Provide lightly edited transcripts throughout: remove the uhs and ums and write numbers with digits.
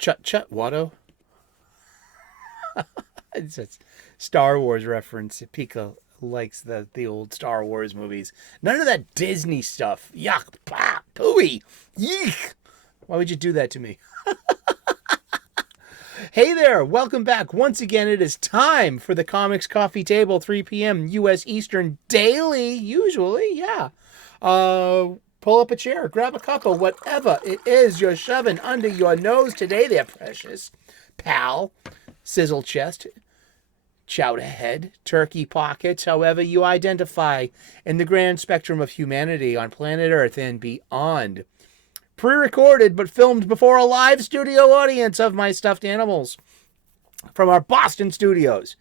Chut Watto. It's a Star Wars reference. Pika likes the old Star Wars movies. None of that Disney stuff. Yuck. Bah, pooey. Yeek. Why would you do that to me? Hey there, welcome back. Once again, it is time for the Comics Coffee Table, 3 p.m. U.S. Eastern daily, usually, yeah. Pull up a chair, grab a cup of whatever it is you're shoving under your nose today there, precious pal. Sizzle chest, chowder head, turkey pockets, however you identify in the grand spectrum of humanity on planet Earth and beyond. Pre-recorded but filmed before a live studio audience of my stuffed animals. From our Boston studios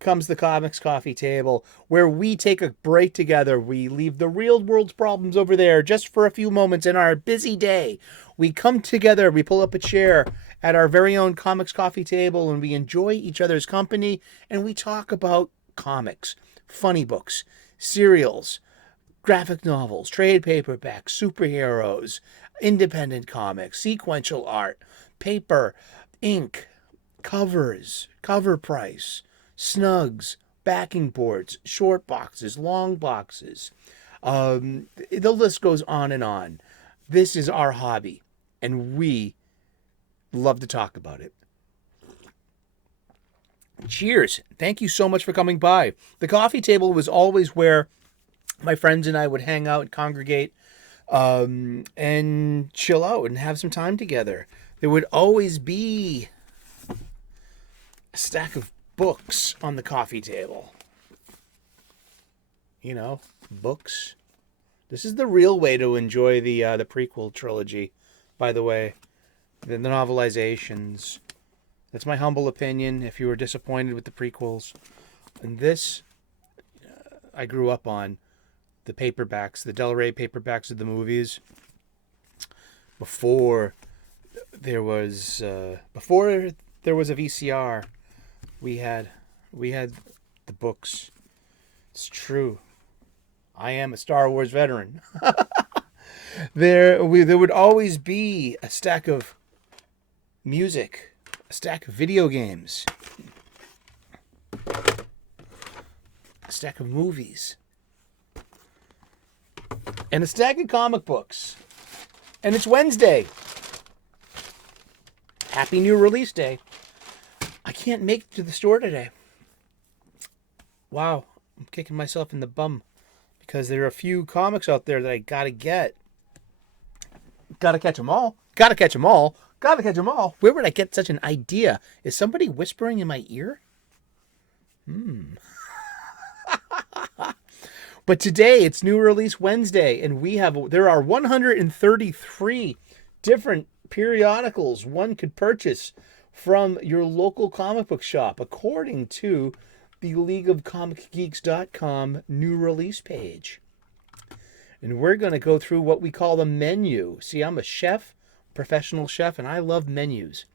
comes the Comics Coffee Table, where we take a break together. We leave the real world's problems over there just for a few moments in our busy day. We come together, we pull up a chair at our very own Comics Coffee Table, and we enjoy each other's company, and we talk about comics, funny books, serials, graphic novels, trade paperbacks, superheroes, independent comics, sequential art, paper, ink, covers, cover price, snugs, backing boards, short boxes, long boxes. The list goes on and on. This is our hobby, and we love to talk about it. Cheers. Thank you so much for coming by. The coffee table was always where my friends and I would hang out and congregate and chill out and have some time together. There would always be a stack of books on the coffee table. You know, books. This is the real way to enjoy the prequel trilogy, by the way. The novelizations. That's my humble opinion. If you were disappointed with the prequels. And this, I grew up on. The paperbacks, the Del Rey paperbacks of the movies. Before there was a VCR, we had the books. It's true. I am a Star Wars veteran. There would always be a stack of music, a stack of video games, a stack of movies, and a stack of comic books. And it's Wednesday. Happy new release day. I can't make it to the store today. Wow, I'm kicking myself in the bum because there are a few comics out there that I gotta get. Gotta catch them all. Gotta catch them all. Gotta catch them all. Where would I get such an idea? Is somebody whispering in my ear? But today it's New Release Wednesday, and there are 133 different periodicals one could purchase from your local comic book shop, according to the LeagueofComicGeeks.com new release page. And we're going to go through what we call the menu. See, I'm a chef, professional chef, and I love menus.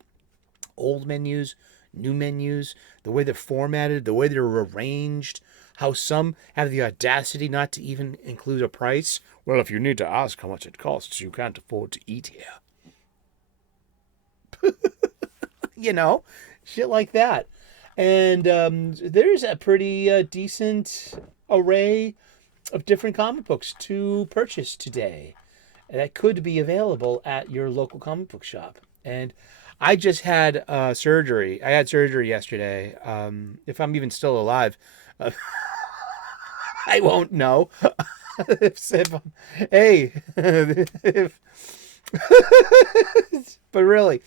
Old menus, new menus, the way they're formatted, the way they're arranged, how some have the audacity not to even include a price. Well, if you need to ask how much it costs, you can't afford to eat here. You know, shit like that. And there's a pretty decent array of different comic books to purchase today that could be available at your local comic book shop. And I just had surgery. I had surgery yesterday. If I'm even still alive, I won't know. But really,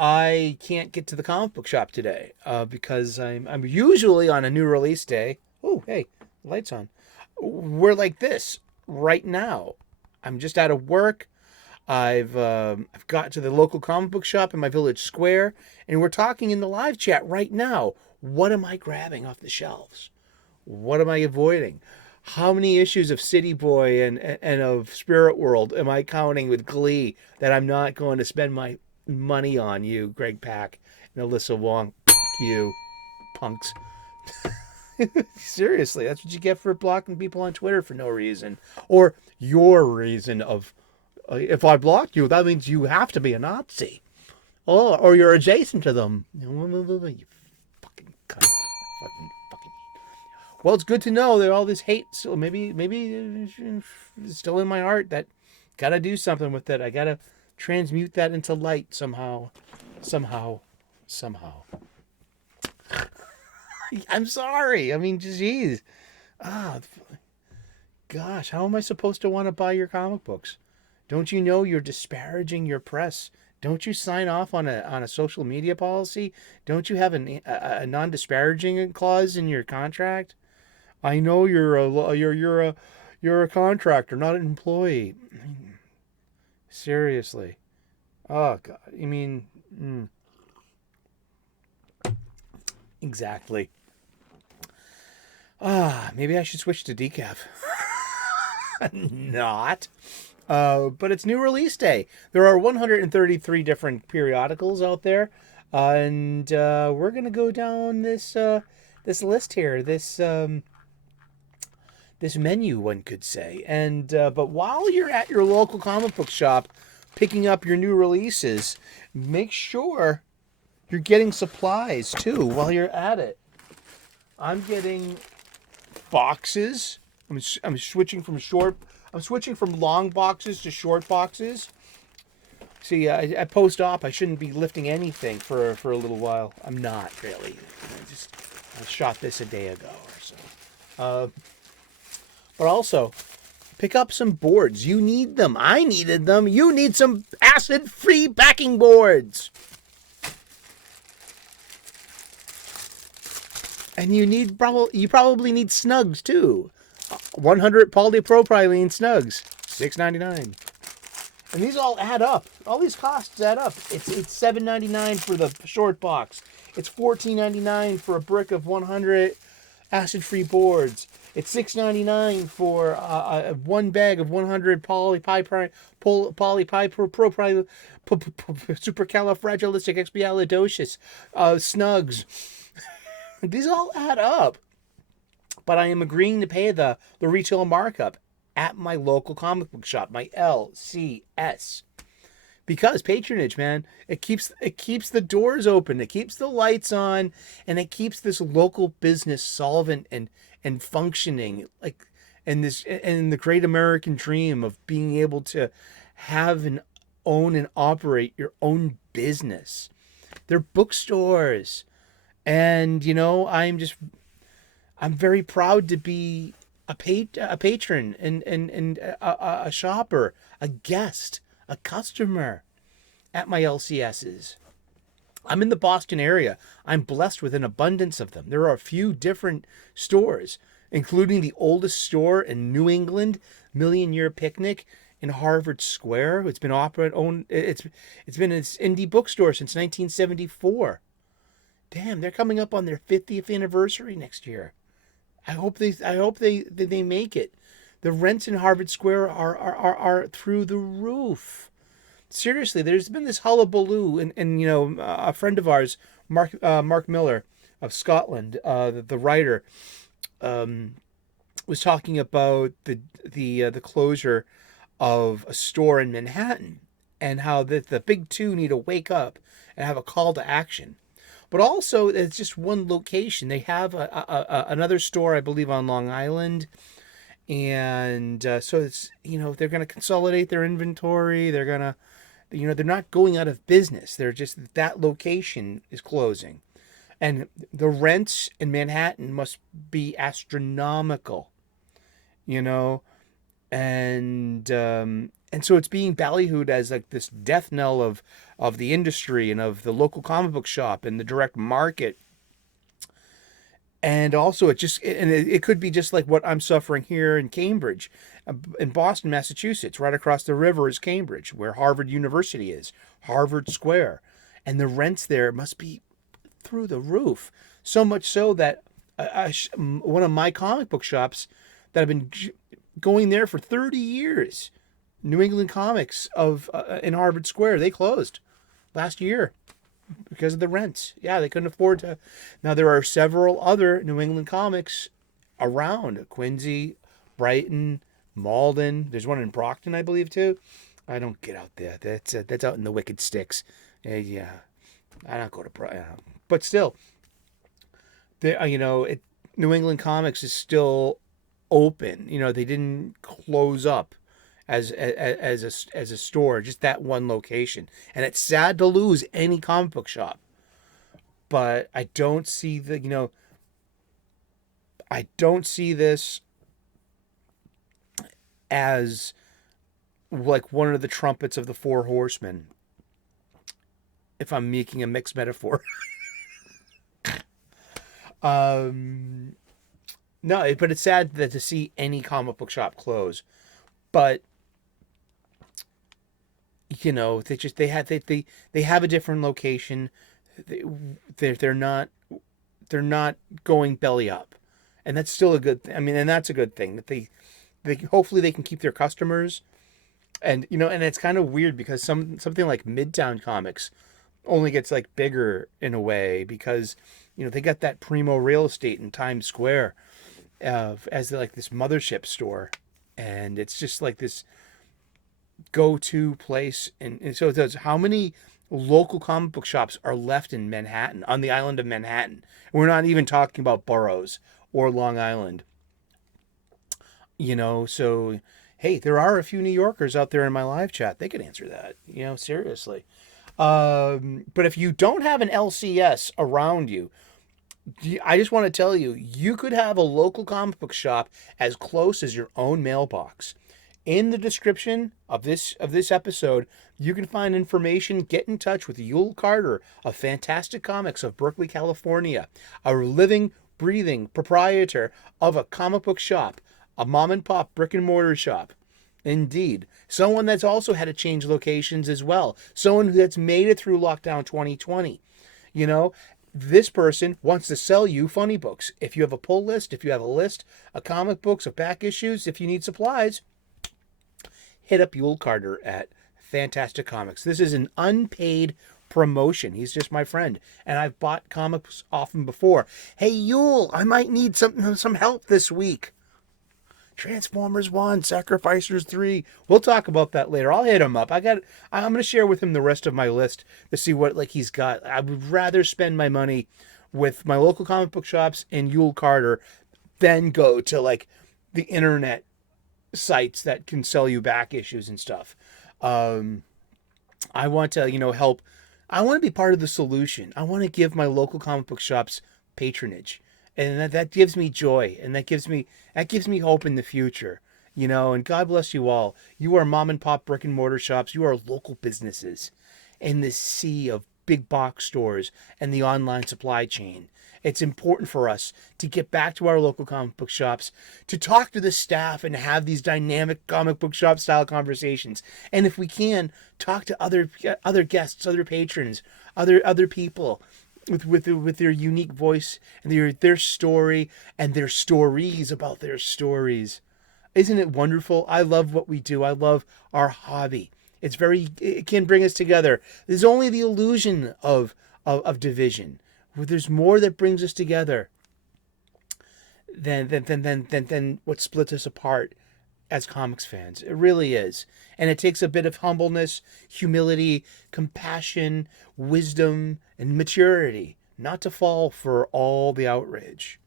I can't get to the comic book shop today because I'm usually on a new release day. Oh, hey, lights on. We're like this right now. I'm just out of work. I've got to the local comic book shop in my village square, and we're talking in the live chat right now. What am I grabbing off the shelves? What am I avoiding? How many issues of City Boy and of Spirit World am I counting with glee that I'm not going to spend my money on? You, Greg Pak and Alyssa Wong, you punks. Seriously, that's what you get for blocking people on Twitter for no reason, or your reason of If I block you, that means you have to be a Nazi. Oh, or you're adjacent to them. You fucking cunt. Fucking. Well, it's good to know that all this hate, so maybe it's still in my heart. That gotta do something with it. I gotta transmute that into light somehow. I'm sorry. I mean, geez. Gosh, how am I supposed to want to buy your comic books? Don't you know you're disparaging your press? Don't you sign off on a social media policy? Don't you have a non-disparaging clause in your contract? I know you're a contractor, not an employee. I mean, seriously. Oh God. I mean, exactly. Maybe I should switch to decaf. Not. But it's new release day. There are 133 different periodicals out there, and we're gonna go down this list here, this menu, one could say. And but while you're at your local comic book shop, picking up your new releases, make sure you're getting supplies too while you're at it. I'm getting boxes. I'm switching from long boxes to short boxes. See, I post-op, I shouldn't be lifting anything for a little while. I'm not really. I shot this a day ago or so. But also, pick up some boards. You need them. I needed them. You need some acid-free backing boards. And you probably need snugs too. 100 polypropylene snugs, $6.99. And these all add up. All these costs add up. It's $7.99 for the short box. It's $14.99 for a brick of 100 acid-free boards. It's $6.99 for one bag of 100 polypropylene supercalifragilisticexpialidocious snugs. These all add up. But I am agreeing to pay the retail markup at my local comic book shop, my LCS. Because patronage, man, it keeps the doors open, it keeps the lights on, and it keeps this local business solvent and functioning, like, and the great American dream of being able to have and own and operate your own business. They're bookstores. And I'm very proud to be a patron and a shopper, a guest, a customer at my LCSs. I'm in the Boston area. I'm blessed with an abundance of them. There are a few different stores, including the oldest store in New England, Million Year Picnic in Harvard Square. It's been it's been an indie bookstore since 1974. Damn, they're coming up on their 50th anniversary next year. I hope they make it. The rents in Harvard Square are through the roof. Seriously, there's been this hullabaloo, and a friend of ours, Mark Miller of Scotland, the writer, was talking about the closure of a store in Manhattan, and how the big two need to wake up and have a call to action. But also, it's just one location. They have another store, I believe, on Long Island. And so it's, they're going to consolidate their inventory. They're going to, they're not going out of business. They're just, that location is closing. And the rents in Manhattan must be astronomical, and so it's being ballyhooed as like this death knell of the industry and of the local comic book shop and the direct market. And also it could be just like what I'm suffering here in Cambridge, in Boston, Massachusetts. Right across the river is Cambridge, where Harvard University is, Harvard Square. And the rents there must be through the roof. So much so that one of my comic book shops that have been going there for 30 years, New England Comics in Harvard Square, they closed last year because of the rents. Yeah, they couldn't afford to. Now, there are several other New England Comics around: Quincy, Brighton, Malden. There's one in Brockton, I believe, too. I don't get out there. That's out in the wicked sticks. Yeah, I don't go to but still, there. New England Comics is still open. They didn't close up as a store, just that one location. And it's sad to lose any comic book shop. But I don't see I don't see this as like one of the trumpets of the four horsemen, if I'm making a mixed metaphor. No, but it's sad that to see any comic book shop close. But they have a different location. They're not going belly up, and that's still a good. I mean, and that's a good thing that they hopefully they can keep their customers. And and it's kind of weird because something like Midtown Comics only gets like bigger in a way because they got that primo real estate in Times Square as like this mothership store, and it's just like this go-to place. And so it does. How many local comic book shops are left in Manhattan, on the island of Manhattan? We're not even talking about boroughs or Long Island. So hey, there are a few New Yorkers out there in my live chat. They could answer that, seriously. But if you don't have an LCS around you, I just want to tell you, you could have a local comic book shop as close as your own mailbox. In the description of this episode, you can find information. Get in touch with Yul Carter of Fantastic Comics of Berkeley, California, a living, breathing proprietor of a comic book shop, a mom and pop brick and mortar shop. Indeed. Someone that's also had to change locations as well. Someone that's made it through lockdown 2020. This person wants to sell you funny books. If you have a pull list, if you have a list of comic books, of back issues, if you need supplies, hit up Yul Carter at Fantastic Comics. This is an unpaid promotion. He's just my friend, and I've bought comics off him before. Hey, Yul, I might need some help this week. Transformers 1, Sacrificers 3. We'll talk about that later. I'll hit him up. I'm going to share with him the rest of my list to see what he's got. I would rather spend my money with my local comic book shops and Yul Carter than go to the internet sites that can sell you back issues and stuff. I want to, help. I want to be part of the solution. I want to give my local comic book shops patronage. And that gives me joy, and that gives me hope in the future, and God bless you all. You are mom and pop brick and mortar shops. You are local businesses in this sea of big box stores and the online supply chain. It's important for us to get back to our local comic book shops, to talk to the staff and have these dynamic comic book shop style conversations. And if we can, talk to other guests, other patrons, other people with their unique voice and their story and their stories about their stories. Isn't it wonderful? I love what we do. I love our hobby. It can bring us together. There's only the illusion of division. There's more that brings us together than what splits us apart as comics fans. It really is. And it takes a bit of humbleness, humility, compassion, wisdom, and maturity not to fall for all the outrage.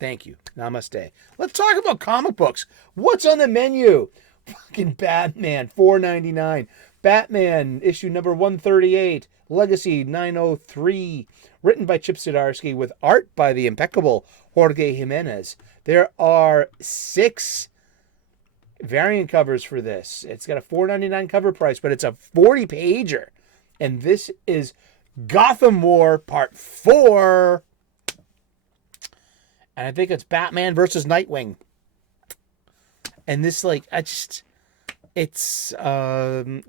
Thank you. Namaste. Let's talk about comic books. What's on the menu? Fucking Batman, $4.99. Batman, issue number 138, Legacy 903. Written by Chip Zdarsky with art by the impeccable Jorge Jimenez. There are 6 variant covers for this. It's got a $4.99 cover price, but it's a 40-pager. And this is Gotham War Part 4. And I think it's Batman versus Nightwing. And this, it's Ben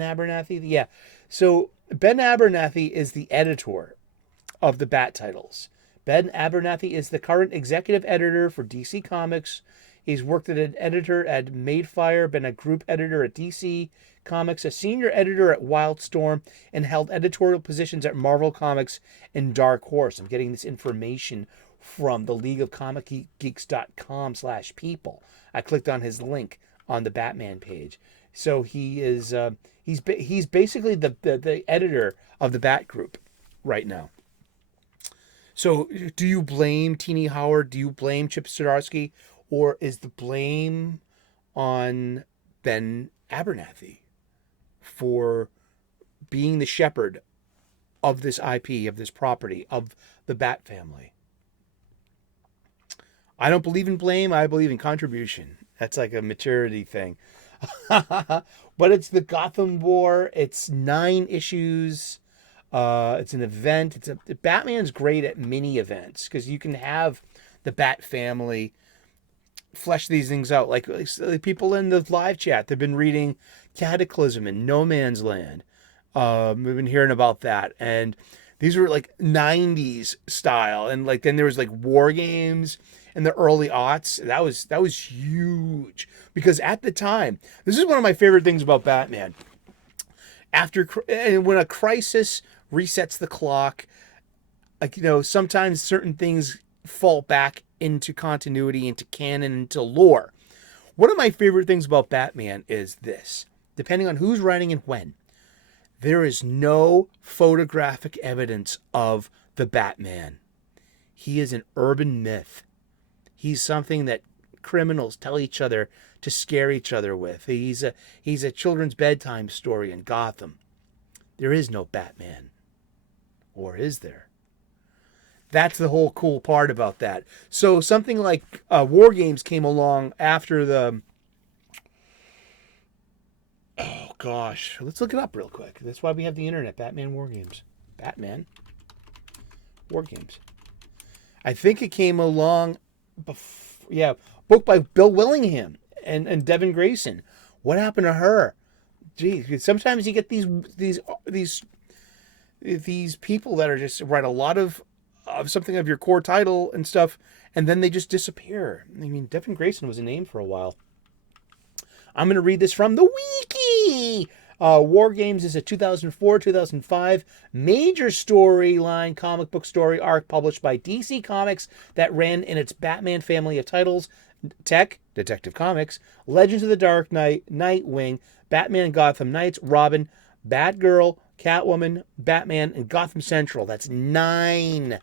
Abernathy. Yeah. So Ben Abernathy is the editor of the Bat titles. Ben Abernathy is the current executive editor for DC Comics. He's worked as an editor at Madefire, been a group editor at DC Comics, a senior editor at Wildstorm, and held editorial positions at Marvel Comics and Dark Horse. I'm getting this information from the League of Comic Geeks.com/people. I clicked on his link on the Batman page. So he's basically the editor of the Bat Group right now. So do you blame Teeny Howard? Do you blame Chip Zdarsky? Or is the blame on Ben Abernathy for being the shepherd of this IP, of this property, of the Bat family? I don't believe in blame. I believe in contribution. That's like a maturity thing. But it's the Gotham War. It's 9 issues. It's an event. Batman's great at mini events because you can have the Bat family flesh these things out. Like people in the live chat, they've been reading Cataclysm and No Man's Land. We've been hearing about that, and these were like 90s style, and like then there was like war games in the early aughts. That was huge because at the time, this is one of my favorite things about Batman. When a crisis resets the clock, like sometimes certain things fall back into continuity, into canon, into lore. One of my favorite things about Batman is this: depending on who's writing and when, there is no photographic evidence of the Batman. He is an urban myth. He's something that criminals tell each other to scare each other with. He's a children's bedtime story in Gotham. There is no Batman. Or is there? That's the whole cool part about that. So something like War Games came along after the... Oh, gosh. Let's look it up real quick. That's why we have the internet. Batman War Games. Batman War Games. I think it came along... book by Bill Willingham and Devin Grayson. What happened to her? Geez, sometimes you get these people that are just write a lot of something of your core title and stuff, and then they just disappear. I mean, Devin Grayson was a name for a while. I'm going to read this from the wiki. War Games is a 2004-2005 major storyline comic book story arc published by DC Comics that ran in its Batman family of titles: Detective Comics, Legends of the Dark Knight, Nightwing, Batman and Gotham Knights, Robin, Batgirl, Catwoman, Batman, and Gotham Central. That's 9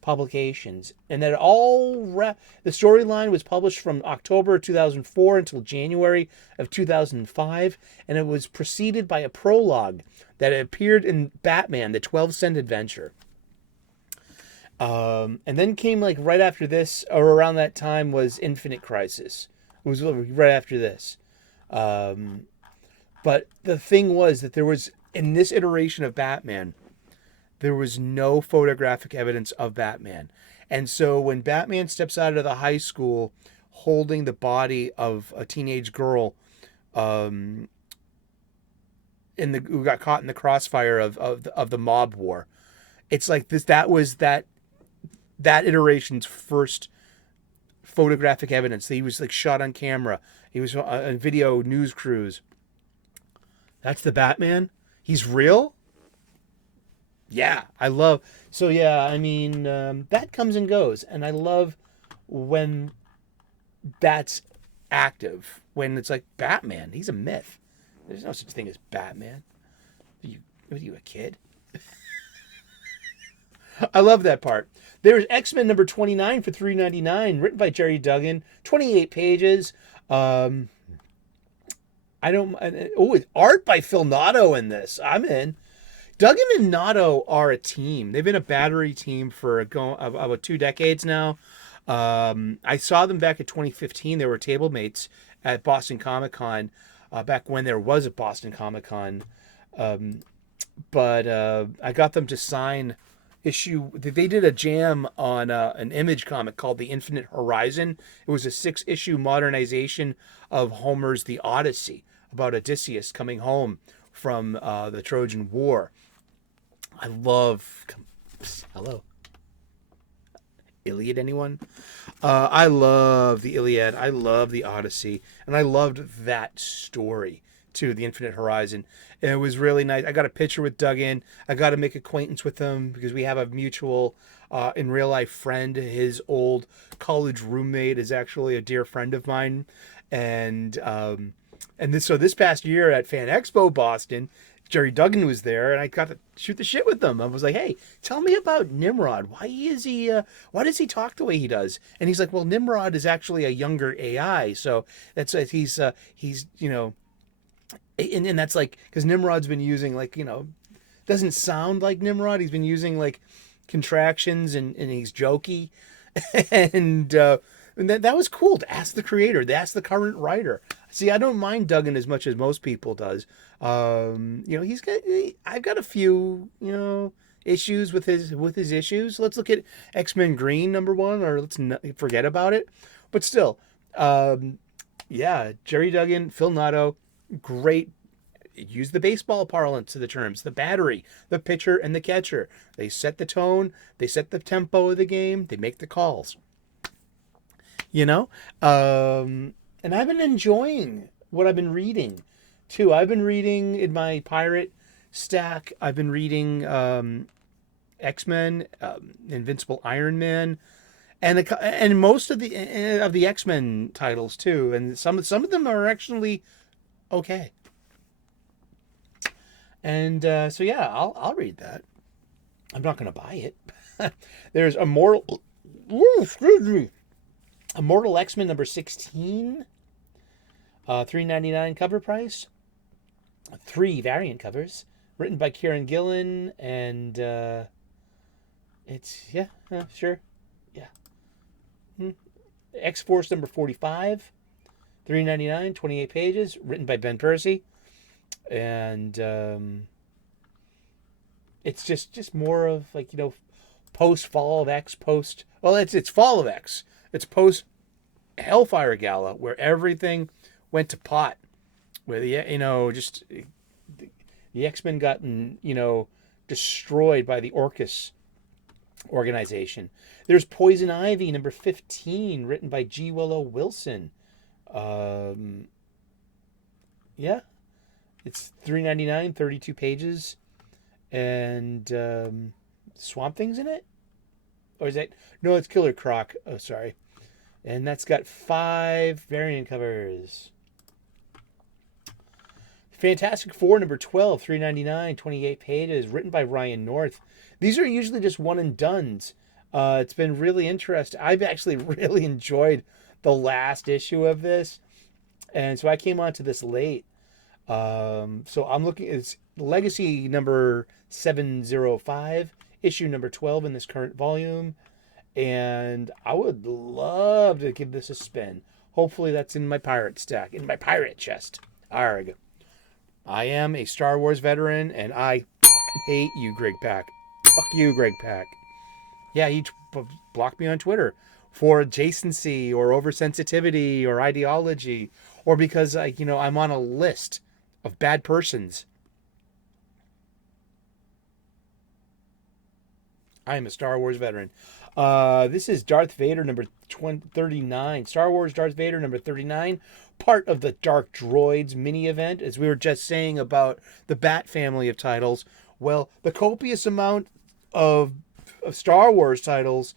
publications. And that the storyline was published from October 2004 until January of 2005, and it was preceded by a prologue that appeared in Batman, the 12-cent adventure. And then came like right after this, or around that time, was Infinite Crisis. It was right after this. But the thing was that there was, in this iteration of Batman, there was no photographic evidence of Batman. And so when Batman steps out of the high school holding the body of a teenage girl who got caught in the crossfire of the mob war, it's like this. That was that iteration's first photographic evidence. He was like shot on camera. He was on video news crews. That's the Batman? He's real? Yeah, I love... So yeah, I mean, that comes and goes. And I love when that's active. When it's like, Batman, he's a myth. There's no such thing as Batman. Are you a kid? I love that part. There's X-Men number 29 for $3.99, written by Jerry Duggan, 28 pages. It's art by Phil Noto in this. I'm in. Duggan and Noto are a team. They've been a battery team for about 2 decades now. I saw them back in 2015. They were table mates at Boston Comic Con, back when there was a Boston Comic Con. But I got them to sign issue. They did a jam on an Image comic called The Infinite Horizon. It was a 6-issue modernization of Homer's The Odyssey, about Odysseus coming home from the Trojan War. I love... Hello? Iliad, anyone? I love the Iliad. I love the Odyssey. And I loved that story, too, The Infinite Horizon. And it was really nice. I got a picture with Duggan. I got to make acquaintance with him because we have a mutual, in real life, friend. His old college roommate is actually a dear friend of mine. And And this past year at Fan Expo Boston, Jerry Duggan was there, and I got to shoot the shit with him. I was like, "Hey, tell me about Nimrod. Why is he? Why does he talk the way he does?" And he's like, "Well, Nimrod is actually a younger AI, so he's and that's like because Nimrod's been using doesn't sound like Nimrod. He's been using like contractions and he's jokey, and." And that was cool to ask the creator, to ask the current writer. See, I don't mind Duggan as much as most people does. I've got a few, issues with his issues. Let's look at X-Men Green #1, or let's forget about it. But still, Jerry Duggan, Phil Noto, great. Use the baseball parlance of the terms: the battery, the pitcher, and the catcher. They set the tone. They set the tempo of the game. They make the calls. And I've been enjoying what I've been reading too. I've been reading in my pirate stack. I've been reading X-Men, Invincible Iron Man, and most of the X-Men titles too. And some of them are actually okay. And I'll read that. I'm not going to buy it. There's Immortal. Excuse me. Immortal X-Men #16, $3.99 cover price. 3 variant covers, written by Kieran Gillen, and sure, yeah. X-Force #45, $3.99, 28 pages, written by Ben Percy, and it's just more of post Fall of X, it's Fall of X. It's post Hellfire Gala, where everything went to pot, where the X-Men got destroyed by the Orcus organization. There's Poison Ivy #15, written by G. Willow Wilson. It's $3.99, 32 pages, and Swamp Thing's in it. Or is that no? It's Killer Croc. Oh, sorry. And that's got 5 variant covers. Fantastic Four #12, $3.99, 28 pages, written by Ryan North. These are usually just one and dones. It's been really interesting. I've actually really enjoyed the last issue of this, and so I came onto this late. So I'm looking. It's Legacy #705, issue #12 in this current volume. And I would love to give this a spin. Hopefully that's in my pirate stack, in my pirate chest. Arg. I am a Star Wars veteran, and I hate you, Greg Pak. Fuck you, Greg Pak. Yeah, he blocked me on Twitter for adjacency or oversensitivity or ideology, or because I'm on a list of bad persons. I am a Star Wars veteran. This is Darth Vader #39. Star Wars Darth Vader #39, part of the Dark Droids mini event, as we were just saying about the Bat family of titles. Well, the copious amount of Star Wars titles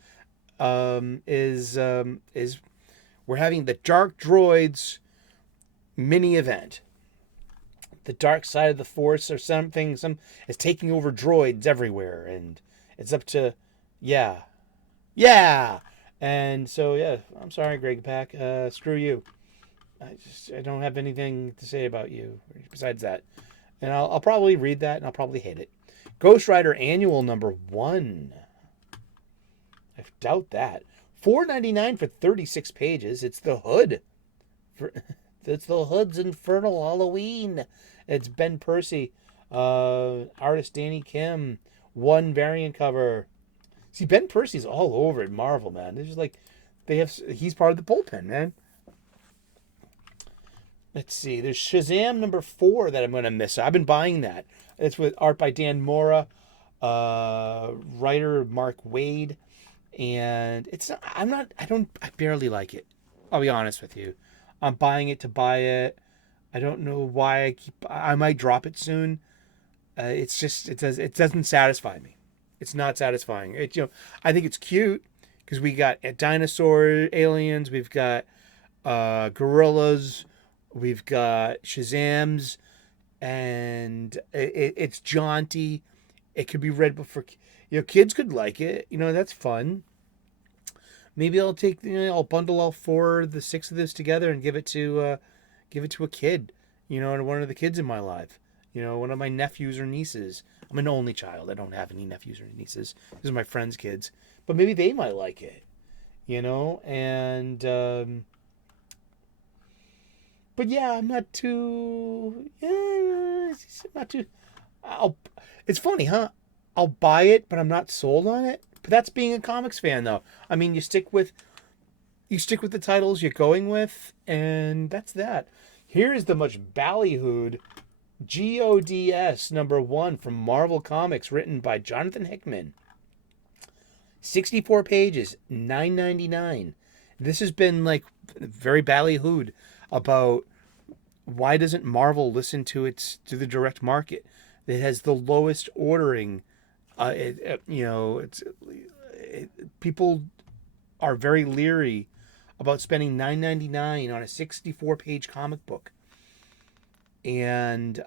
is we're having the Dark Droids mini event. The dark side of the Force or something is taking over droids everywhere, and it's up to Yeah. And so, I'm sorry, Greg Pak. Screw you. I don't have anything to say about you besides that. And I'll probably read that, and I'll probably hate it. Ghost Rider Annual #1. I doubt that. $4.99 for 36 pages. It's the Hood. It's the Hood's Infernal Halloween. It's Ben Percy. Artist Danny Kim. 1 variant cover. See, Ben Percy's all over at Marvel, man. They're just he's part of the bullpen, man. Let's see. There's Shazam #4 that I'm going to miss. I've been buying that. It's with art by Dan Mora, writer Mark Waid, and I barely like it. I'll be honest with you. I'm buying it to buy it. I don't know why I might drop it soon. It doesn't satisfy me. It's not satisfying. I think it's cute because we got dinosaur aliens, we've got gorillas, We've got Shazam's, and it's jaunty. It could be read before, kids could like it. That's fun. Maybe I'll take, I'll bundle all the six of this together and give it to a kid, and one of the kids in my life, one of my nephews or nieces. I'm an only child. I don't have any nephews or nieces. These are my friends' kids, but maybe they might like it, and but yeah, I'm not too. Yeah, it's not too. It's funny, huh? I'll buy it, but I'm not sold on it. But that's being a comics fan, though. I mean, you stick with the titles you're going with, and that's that. Here is the much ballyhooed GODS #1 from Marvel Comics, written by Jonathan Hickman. 64 pages, $9.99. This has been like very ballyhooed about why doesn't Marvel listen to the direct market. It has the lowest ordering. People are very leery about spending $9.99 on a 64-page comic book, and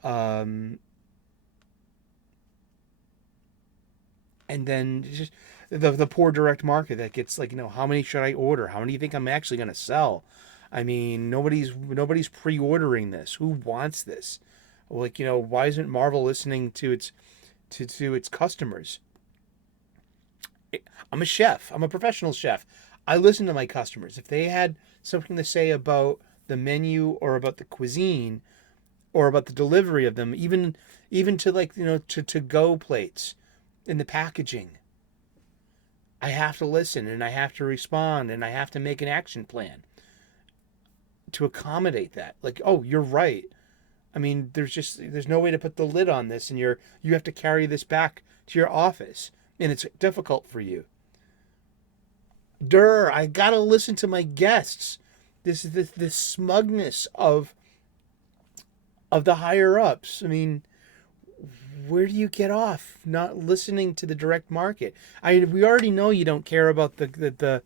then just the poor direct market that gets like, how many should I order? How many do you think I'm actually going to sell? I mean, nobody's pre-ordering this. Who wants this? Like, why isn't Marvel listening to its customers? I'm a chef. I'm a professional chef. I listen to my customers. If they had something to say about the menu or about the cuisine or about the delivery of them, even to like, to go plates in the packaging, I have to listen and I have to respond and I have to make an action plan to accommodate that. Like, oh, you're right. I mean, there's no way to put the lid on this, and you have to carry this back to your office, and it's difficult for you. I gotta listen to my guests. This smugness of the higher ups. I mean, where do you get off not listening to the direct market? We already know you don't care about the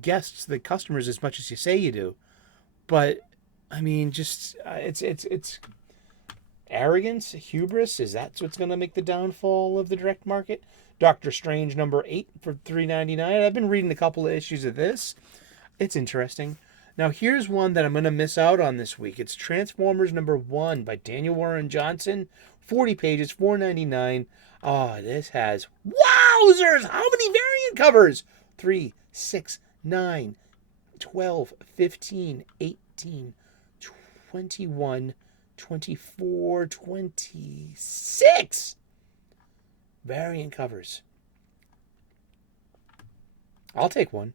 guests, the customers, as much as you say you do, but I mean, just it's arrogance, hubris. Is that what's going to make the downfall of the direct market? Doctor Strange #8 for $3.99. I've been reading a couple of issues of this. It's interesting. Now here's one that I'm going to miss out on this week. It's Transformers #1 by Daniel Warren Johnson. 40 pages, $4.99. Oh, this has wowzers! How many variant covers? 3, 6, 9, 12, 15, 18. 21, 24, 26 variant covers. I'll take one.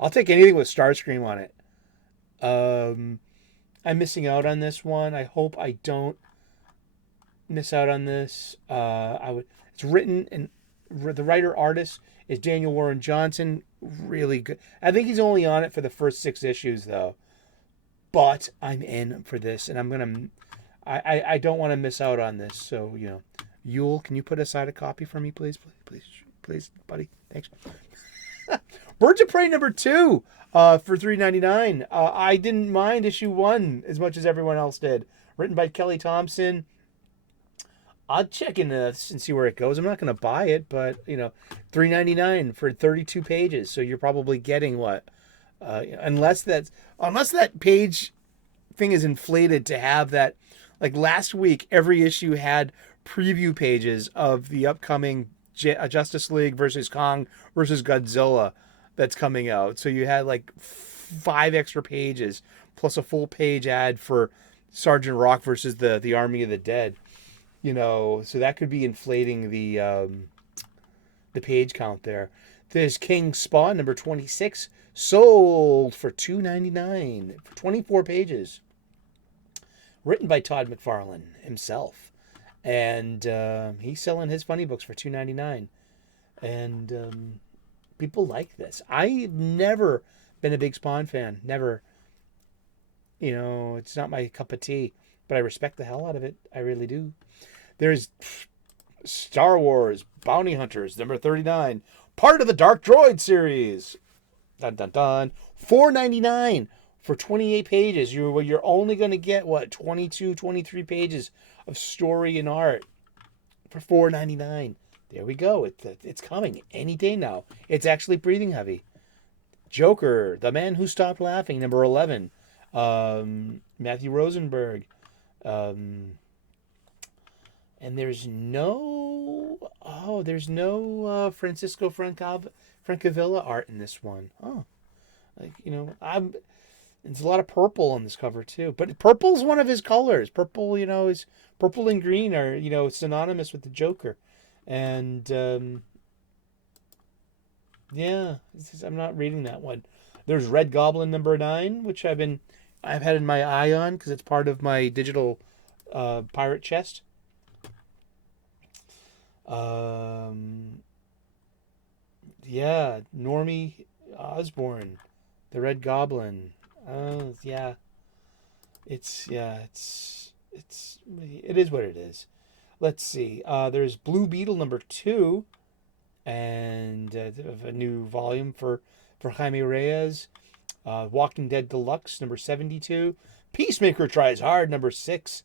I'll take anything with Starscream on it. I'm missing out on this one. I hope I don't miss out on this. It's written, and the writer-artist is Daniel Warren Johnson. Really good. I think he's only on it for the first 6 issues, though. But I'm in for this, and I don't want to miss out on this. So, Yule, can you put aside a copy for me, please, buddy? Thanks. Birds of Prey #2 for $3.99. I didn't mind issue 1 as much as everyone else did. Written by Kelly Thompson. I'll check into this and see where it goes. I'm not going to buy it, but $3.99 for 32 pages. So you're probably getting what? Unless that page thing is inflated to have that, like last week, every issue had preview pages of the upcoming Justice League versus Kong versus Godzilla that's coming out. So you had like 5 extra pages plus a full page ad for Sergeant Rock versus the Army of the Dead. So that could be inflating the page count there. There's King Spawn #26. Sold for $2.99 for 24 pages. Written by Todd McFarlane himself. And he's selling his Funnybooks for $2.99. And people like this. I've never been a big Spawn fan. Never. It's not my cup of tea. But I respect the hell out of it. I really do. There's Star Wars Bounty Hunters #39. Part of the Dark Droid series. Dun dun dun. $4.99 For 28 pages, you're only going to get, what, 22, 23 pages of story and art for $4.99. There we go. It's coming any day now. It's actually breathing heavy. Joker, The Man Who Stopped Laughing, number 11. Matthew Rosenberg. And there's no Francisco Francavilla art in this one. Oh, like, it's a lot of purple on this cover too. But purple's one of his colors. Purple, is purple and green are, synonymous with the Joker. And yeah, I'm not reading that one. There's Red Goblin number 9, which I've had in my eye on because it's part of my digital pirate chest. Yeah, Normie Osborn, the Red Goblin. Oh yeah, it is what it is. Let's see. There's Blue Beetle number 2, and a new volume for Jaime Reyes. Walking Dead Deluxe number 72. Peacemaker Tries Hard number 6.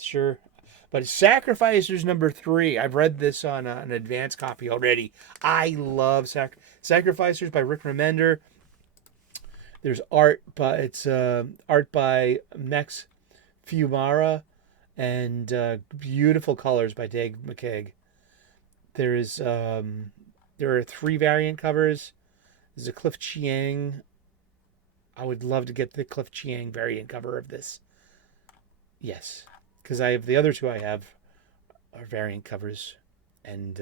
Sure. But Sacrificers number 3. I've read this on an advanced copy already. I love Sacrificers by Rick Remender. There's art by Max Fiumara and beautiful colors by Dave McKeag. There are 3 variant covers. There's a Cliff Chiang. I would love to get the Cliff Chiang variant cover of this. Yes, because I have the other 2 I have are variant covers, and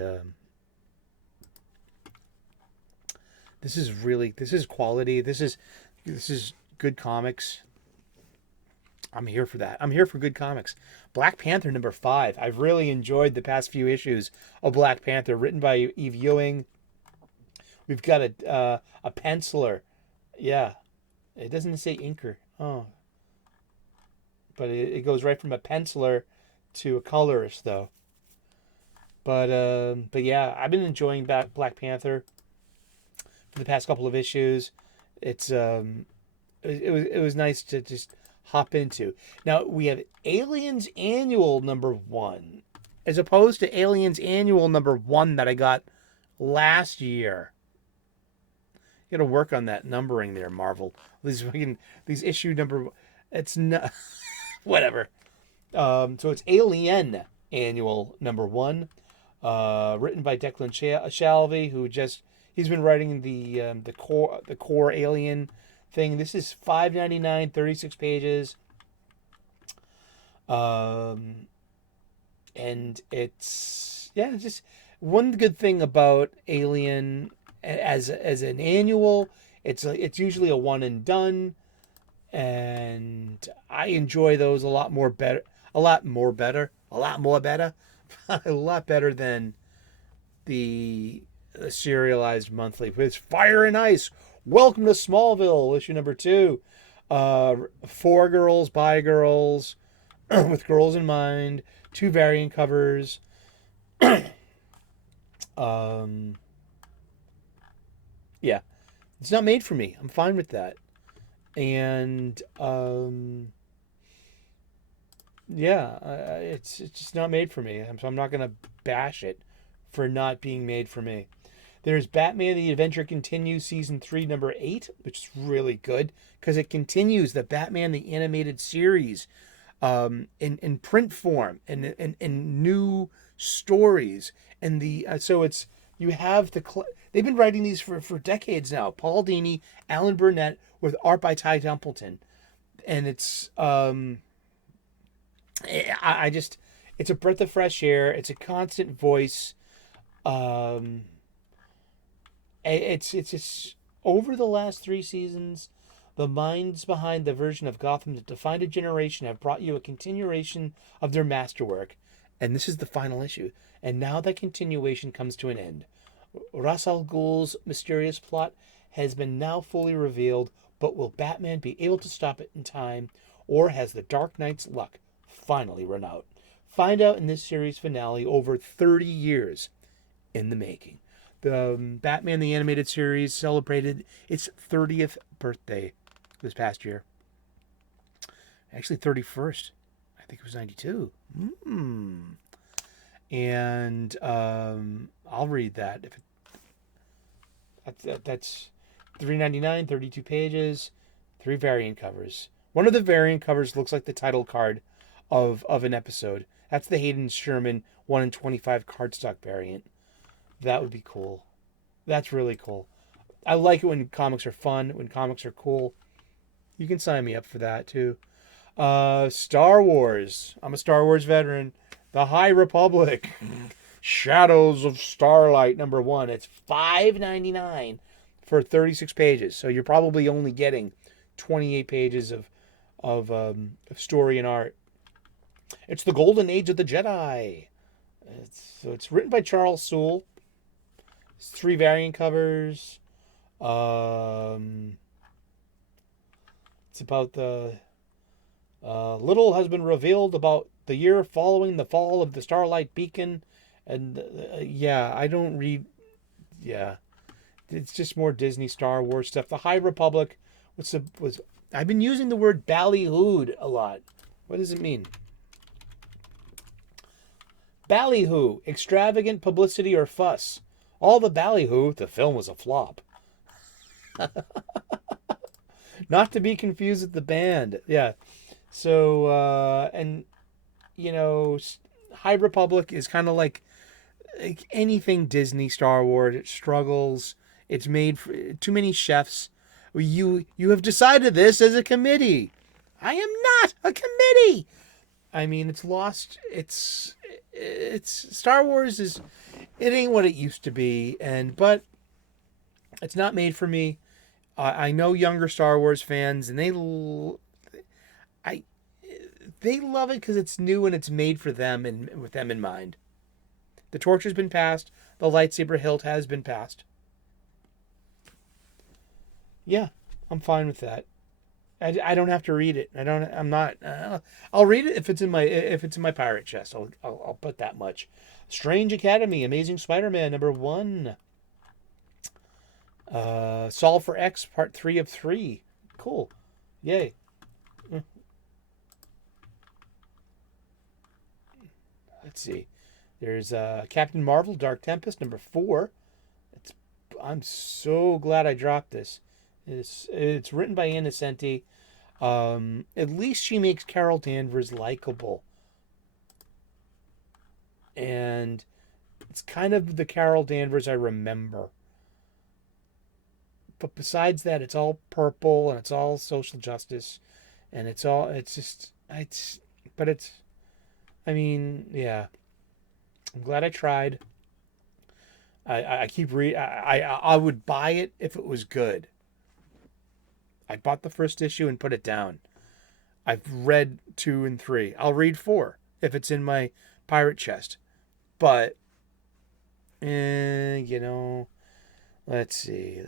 this is quality. This is good comics. I'm here for that. I'm here for good comics. Black Panther number 5. I've really enjoyed the past few issues of Black Panther, written by Eve Ewing. We've got a penciler. Yeah. It doesn't say inker. Oh. But it goes right from a penciler to a colorist, though. But yeah, I've been enjoying Black Panther for the past couple of issues. It was nice to just hop into. Now we have Aliens Annual number 1, as opposed to Aliens Annual number 1 that I got last year. You got to work on that numbering there, Marvel. These issue number, it's not whatever. So it's Alien Annual number 1, written by Declan Shalvey, who he's been writing the core Alien thing. This is $5.99, 36 pages. And it's just one good thing about Alien as an annual, it's usually a one and done, and I enjoy those a lot better than the serialized monthly. It's Fire and Ice. Welcome to Smallville, issue number 2. For girls, by girls, with girls in mind. 2 variant covers. Yeah, it's not made for me. I'm fine with that. And it's just not made for me. So I'm not gonna bash it for not being made for me. There's Batman: The Adventure Continues, Season 3, number 8, which is really good because it continues the Batman the Animated Series in print form and in new stories. And they've been writing these for decades now. Paul Dini, Alan Burnett, with art by Ty Templeton. And it's it's a breath of fresh air. It's a constant voice. It's over the last 3 seasons, the minds behind the version of Gotham that defined a generation have brought you a continuation of their masterwork, and this is the final issue. And now that continuation comes to an end. Ra's al Ghul's mysterious plot has been now fully revealed, but will Batman be able to stop it in time, or has the Dark Knight's luck finally run out? Find out in this series finale, over 30 years in the making. The Batman the Animated Series celebrated its 30th birthday this past year. Actually, 31st. I think it was 92. And I'll read that. That's $3.99, 32 pages, 3 variant covers. One of the variant covers looks like the title card of an episode. That's the Hayden Sherman 1 in 25 cardstock variant. That would be cool. That's really cool. I like it when comics are fun, when comics are cool. You can sign me up for that too. Star Wars. I'm a Star Wars veteran. The High Republic. Shadows of Starlight #1. It's $5.99 for 36 pages. So you're probably only getting 28 pages of story and art. It's the Golden Age of the Jedi. It's written by Charles Soule. It's 3 variant covers. It's about the little has been revealed about the year following the fall of the Starlight Beacon. And I don't read. Yeah, it's just more Disney Star Wars stuff. The High Republic was I've been using the word ballyhooed a lot. What does it mean? Ballyhoo, extravagant publicity or fuss. All the ballyhoo, the film was a flop. Not to be confused with the band. Yeah. So, High Republic is kind of like anything Disney Star Wars. It struggles. It's made for too many chefs. You have decided this as a committee. I am not a committee. I mean, it's lost. It's Star Wars is. It ain't what it used to be, but it's not made for me. I know younger Star Wars fans, and they love it because it's new and it's made for them and with them in mind. The torch has been passed. The lightsaber hilt has been passed. Yeah, I'm fine with that. I don't have to read it. I'm not. I'll read it if it's in my pirate chest. I'll put that much. Strange Academy, Amazing Spider-Man #1. Solve for X Part 3 of 3. Cool. Yay. Let's see. There's Captain Marvel Dark Tempest #4. I'm so glad I dropped this. It's written by Innocenti. At least she makes Carol Danvers likable. And it's kind of the Carol Danvers I remember. But besides that, it's all purple and it's all social justice. And I mean, yeah. I'm glad I tried. I keep reading. I would buy it if it was good. I bought the first issue and put it down. I've read 2 and 3. I'll read 4 if it's in my pirate chest. But, let's see.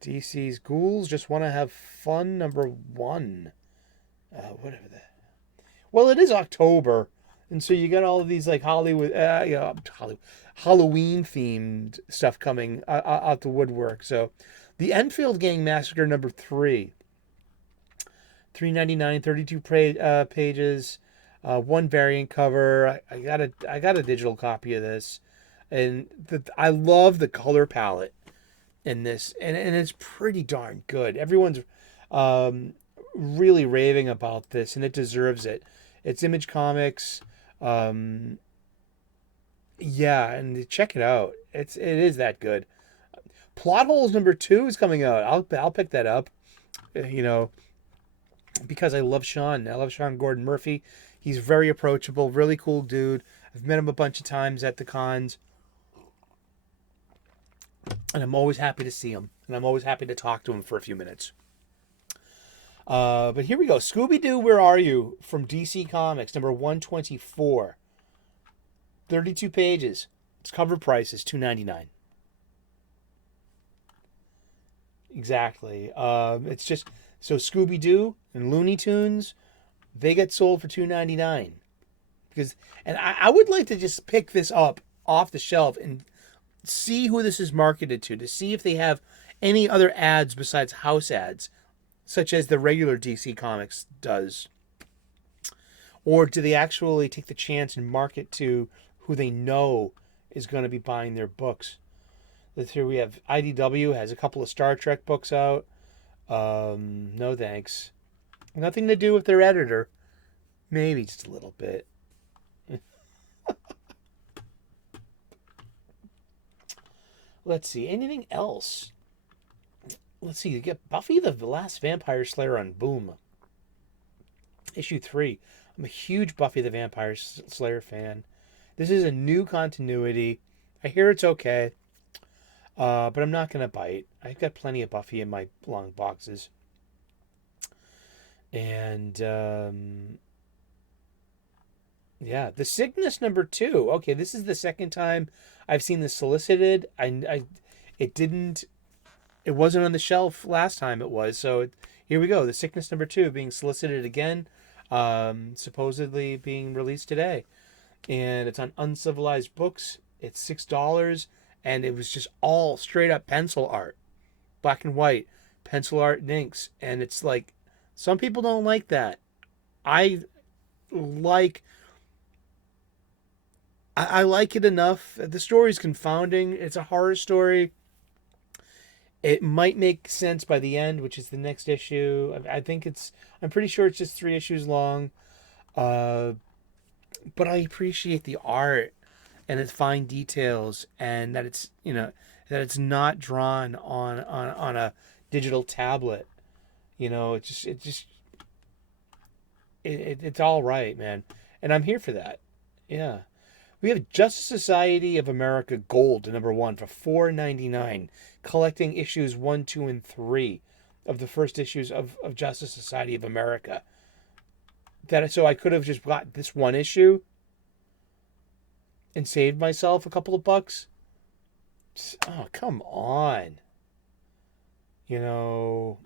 DC's Ghouls Just Want to Have Fun #1. Whatever that. Well, it is October. And so you got all of these like Halloween themed stuff coming out the woodwork. So the Enfield Gang Massacre #3. $3.99, 32 pages, 1 variant cover. I got a digital copy of this, and I love the color palette in this, and it's pretty darn good. Everyone's really raving about this, and it deserves it. It's Image Comics. And check it out. It is that good. Plot Holes #2 is coming out. I'll pick that up. Because I love Sean. I love Sean Gordon Murphy. He's very approachable, really cool dude. I've met him a bunch of times at the cons. And I'm always happy to see him. And I'm always happy to talk to him for a few minutes. But here we go. Scooby-Doo, Where Are You? From DC Comics, #124. 32 pages. Its cover price is $2.99. Exactly. It's just... So Scooby-Doo and Looney Tunes, they get sold for $2.99. And I would like to just pick this up off the shelf and see who this is marketed to see if they have any other ads besides house ads. such as the regular DC Comics does? Or do they actually take the chance and market to who they know is going to be buying their books? Here we have IDW has a couple of Star Trek books out. No thanks. Nothing to do with their editor. Maybe just a little bit. Let's see. Anything else? Let's see. You get Buffy the Last Vampire Slayer on Boom. Issue 3. I'm a huge Buffy the Vampire Slayer fan. This is a new continuity. I hear it's okay. But I'm not going to bite. I've got plenty of Buffy in my long boxes. And, yeah. The Cygnus #2. Okay, this is the second time I've seen this solicited. It wasn't on the shelf last time it was. So here we go. The Cygnus #2 being solicited again. Supposedly being released today. And it's on Uncivilized Books. It's $6. And it was just all straight up pencil art. Black and white. Pencil art and inks. And it's like, some people don't like that. I like it enough. The story's confounding. It's a horror story. It might make sense by the end, which is the next issue. I'm pretty sure it's just 3 issues long. But I appreciate the art and its fine details, and that it's, that it's not drawn on a digital tablet. It's all right, man. And I'm here for that. Yeah. We have Justice Society of America Gold #1 for $4.99, collecting issues 1, 2, and 3 of the first issues of Justice Society of America. So I could have just got this one issue and saved myself a couple of bucks. Oh, come on. Yeah.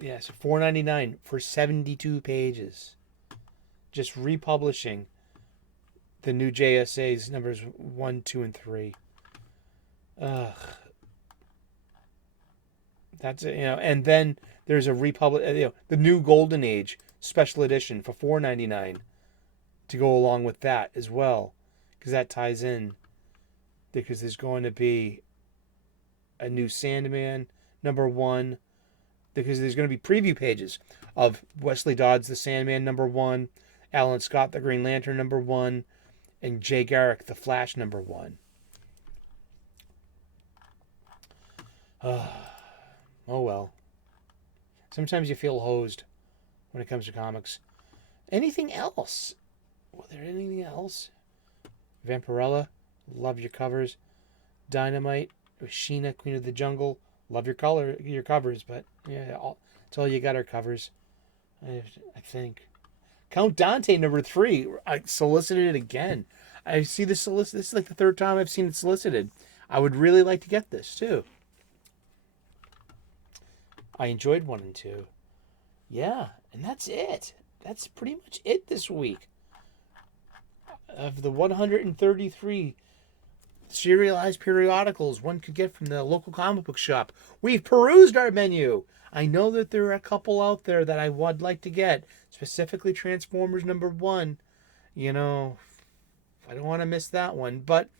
Yeah, so $4.99 for 72 pages. Just republishing the new JSA's numbers 1, 2, and 3. Ugh. That's it, and then there's a the new Golden Age special edition for $4.99 to go along with that as well, because that ties in, because there's going to be a new Sandman #1, because there's going to be preview pages of Wesley Dodds the Sandman #1, Alan Scott the Green Lantern #1, and Jay Garrick the Flash #1. Oh well. Sometimes you feel hosed when it comes to comics. Anything else? Was there anything else? Vampirella, love your covers. Dynamite, Sheena, Queen of the Jungle, love your covers, but yeah, that's all you got are covers. I think. Count Dante #3. I solicited it again. I see this solicit. This is like the third time I've seen it solicited. I would really like to get this too. I enjoyed 1 and 2. Yeah, and that's it. That's pretty much it this week. Of the 133 serialized periodicals one could get from the local comic book shop, we've perused our menu. I know that there are a couple out there that I would like to get, specifically Transformers #1. I don't want to miss that one, but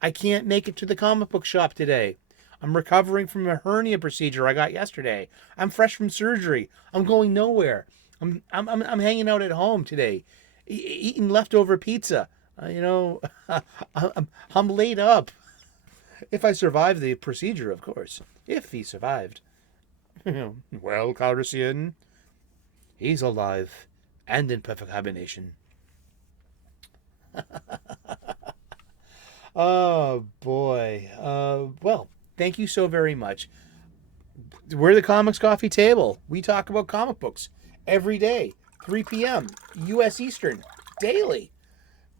I can't make it to the comic book shop today. I'm recovering from a hernia procedure I got yesterday. I'm fresh from surgery. I'm going nowhere. I'm hanging out at home today, eating leftover pizza. I'm laid up. If I survive the procedure, of course. If he survived. Well, Calrissian, he's alive and in perfect hibernation. Oh boy. Well, thank you so very much. We're the Comics Coffee Table. We talk about comic books every day, 3 p.m. U.S. Eastern, daily.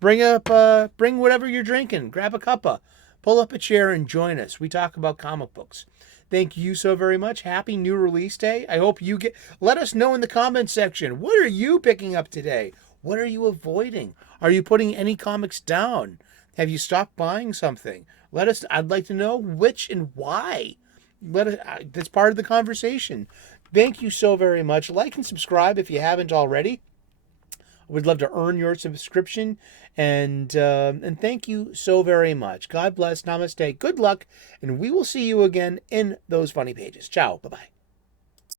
Bring whatever you're drinking. Grab a cuppa. Pull up a chair and join us. We talk about comic books. Thank you so very much. Happy new release day. I hope you let us know in the comments section. What are you picking up today? What are you avoiding? Are you putting any comics down Have you stopped buying something? Let us. I'd like to know which and why. Let us. That's part of the conversation. Thank you so very much. Like and subscribe if you haven't already. I would love to earn your subscription, and thank you so very much. God bless. Namaste. Good luck, and we will see you again in those funny pages. Ciao. Bye bye.